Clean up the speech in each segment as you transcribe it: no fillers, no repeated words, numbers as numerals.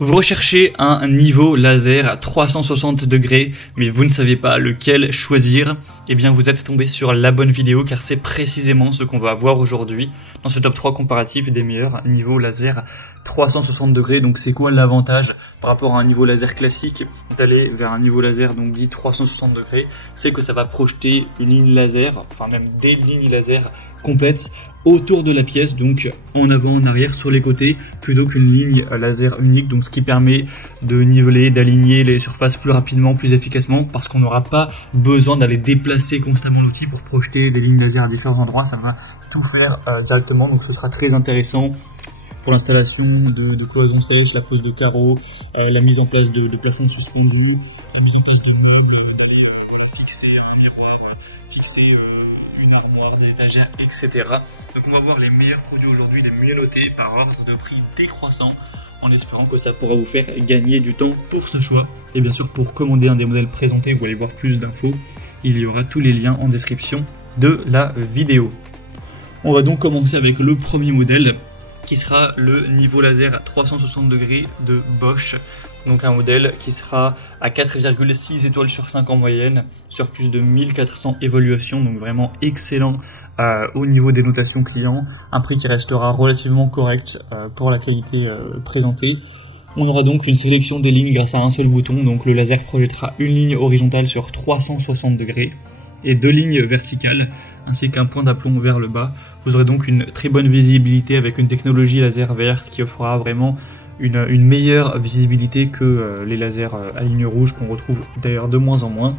Vous recherchez un niveau laser à 360 degrés, mais vous ne savez pas lequel choisir. Eh bien, vous êtes tombé sur la bonne vidéo, car c'est précisément ce qu'on va voir aujourd'hui dans ce top 3 comparatif des meilleurs niveaux laser 360 degrés. Donc, c'est quoi l'avantage par rapport à un niveau laser classique d'aller vers un niveau laser donc dit 360 degrés? C'est que ça va projeter une ligne laser, enfin même des lignes laser complètes autour de la pièce, donc en avant, en arrière, sur les côtés, plutôt qu'une ligne laser unique, donc ce qui permet de niveler, d'aligner les surfaces plus rapidement, plus efficacement, parce qu'on n'aura pas besoin d'aller déplacer constamment l'outil pour projeter des lignes laser à différents endroits. Ça va tout faire directement, donc ce sera très intéressant pour l'installation de cloisons sèches, la pose de carreaux, la mise en place de plafonds suspendus, la mise en place de meubles, d'aller fixer un miroir, fixer une armoire, des étagères, etc. Donc on va voir les meilleurs produits aujourd'hui, les mieux notés par ordre de prix décroissant, en espérant que ça pourra vous faire gagner du temps pour ce choix. Et bien sûr, pour commander un des modèles présentés ou aller voir plus d'infos, il y aura tous les liens en description de la vidéo. On va donc commencer avec le premier modèle, qui sera le niveau laser à 360 degrés de Bosch. Donc un modèle qui sera à 4,6 étoiles sur 5 en moyenne, sur plus de 1400 évaluations, donc vraiment excellent au niveau des notations clients. Un prix qui restera relativement correct pour la qualité présentée. On aura donc une sélection des lignes grâce à un seul bouton, donc le laser projettera une ligne horizontale sur 360 degrés et deux lignes verticales, ainsi qu'un point d'aplomb vers le bas. Vous aurez donc une très bonne visibilité avec une technologie laser verte qui offrira vraiment une meilleure visibilité que les lasers à ligne rouge qu'on retrouve d'ailleurs de moins en moins.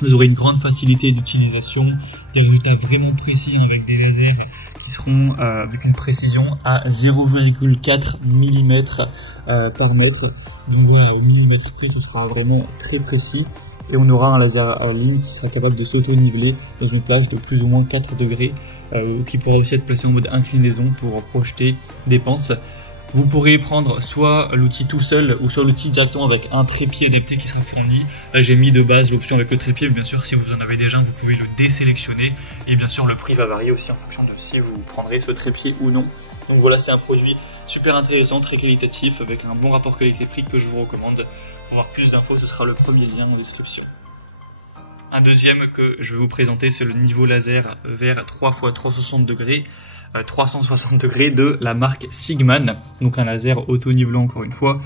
Vous aurez une grande facilité d'utilisation, des résultats vraiment précis avec des lasers qui seront avec une précision à 0,4 mm par mètre. Donc voilà, au millimètre près, ce sera vraiment très précis. Et on aura un laser à ligne qui sera capable de s'auto-niveler dans une plage de plus ou moins 4 degrés, qui pourra aussi être placé en mode inclinaison pour projeter des pentes. Vous pourrez prendre soit l'outil tout seul ou soit l'outil directement avec un trépied adapté qui sera fourni. Là j'ai mis de base l'option avec le trépied, mais bien sûr si vous en avez déjà vous pouvez le désélectionner. Et bien sûr le prix va varier aussi en fonction de si vous prendrez ce trépied ou non. Donc voilà, c'est un produit super intéressant, très qualitatif, avec un bon rapport qualité-prix que je vous recommande. Pour avoir plus d'infos, ce sera le premier lien en description. Un deuxième que je vais vous présenter, c'est le niveau laser vers 3x360 degrés. 360 degrés de la marque Sigman, donc un laser auto-nivelant encore une fois,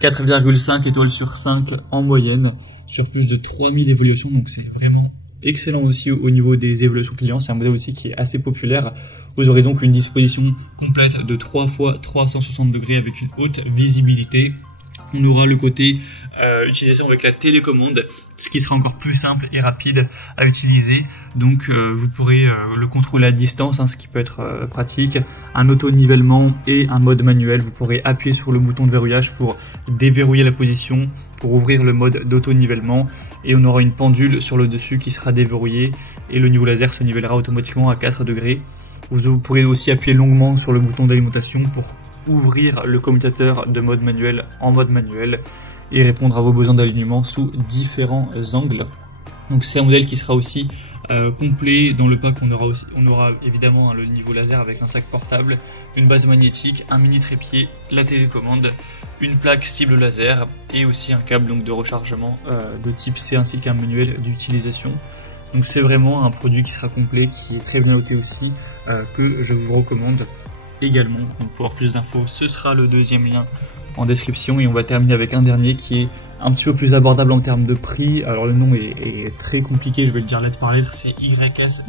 4,5 étoiles sur 5 en moyenne, sur plus de 3000 évolutions, donc c'est vraiment excellent aussi au niveau des évolutions clients. C'est un modèle aussi qui est assez populaire. Vous aurez donc une disposition complète de 3 x 360 degrés avec une haute visibilité. On aura le côté utilisation avec la télécommande, ce qui sera encore plus simple et rapide à utiliser. Donc vous pourrez le contrôler à distance, ce qui peut être pratique. Un auto-nivellement et un mode manuel. Vous pourrez appuyer sur le bouton de verrouillage pour déverrouiller la position, pour ouvrir le mode d'auto-nivellement. Et on aura une pendule sur le dessus qui sera déverrouillée et le niveau laser se nivellera automatiquement à 4 degrés. Vous pourrez aussi appuyer longuement sur le bouton d'alimentation pour ouvrir le commutateur de mode manuel en mode manuel et répondre à vos besoins d'alignement sous différents angles. Donc c'est un modèle qui sera aussi complet. Dans le pack on aura évidemment le niveau laser avec un sac portable, une base magnétique, un mini trépied, la télécommande, une plaque cible laser et aussi un câble donc de rechargement de type C ainsi qu'un manuel d'utilisation. Donc c'est vraiment un produit qui sera complet, qui est très bien noté aussi, que je vous recommande également. Donc pour avoir plus d'infos, ce sera le deuxième lien en description. Et on va terminer avec un dernier qui est un petit peu plus abordable en termes de prix. Alors le nom est très compliqué, je vais le dire lettre par lettre, c'est YSJOMJHYS.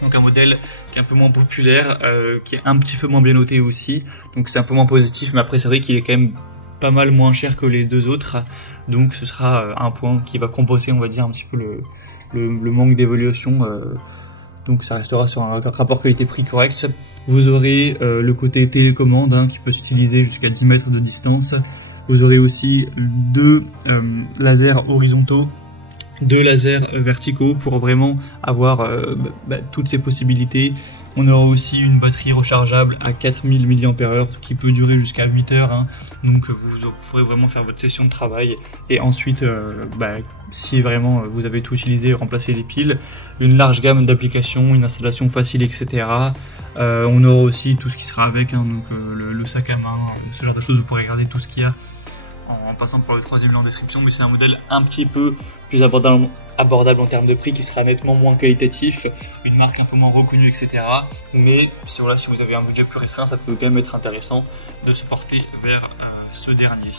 Donc un modèle qui est un peu moins populaire, qui est un petit peu moins bien noté aussi. Donc c'est un peu moins positif, mais après c'est vrai qu'il est quand même pas mal moins cher que les deux autres. Donc ce sera un point qui va compenser, on va dire, un petit peu le manque d'évaluation. Donc ça restera sur un rapport qualité-prix correct. Vous aurez le côté télécommande qui peut s'utiliser jusqu'à 10 mètres de distance. Vous aurez aussi deux lasers horizontaux, deux lasers verticaux pour vraiment avoir toutes ces possibilités On aura aussi une batterie rechargeable à 4000 mAh qui peut durer jusqu'à 8 heures. Hein. Donc vous pourrez vraiment faire votre session de travail. Et ensuite, si vraiment vous avez tout utilisé, remplacer les piles. Une large gamme d'applications, une installation facile, etc. On aura aussi tout ce qui sera avec, hein, donc le sac à main, ce genre de choses. Vous pourrez regarder tout ce qu'il y a en passant par le troisième lien en description, mais c'est un modèle un petit peu plus abordable en termes de prix, qui sera nettement moins qualitatif, une marque un peu moins reconnue, etc. Mais si vous avez un budget plus restreint, ça peut quand même être intéressant de se porter vers ce dernier.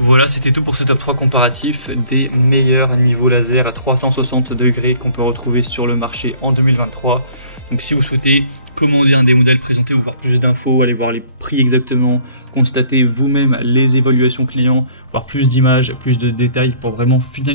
Voilà, c'était tout pour ce top 3 comparatif des meilleurs niveaux laser à 360 degrés qu'on peut retrouver sur le marché en 2023. Donc si vous souhaitez commander un des modèles présentés ou voir plus d'infos, aller voir les prix exactement, constater vous-même les évaluations clients, voir plus d'images, plus de détails pour vraiment finaliser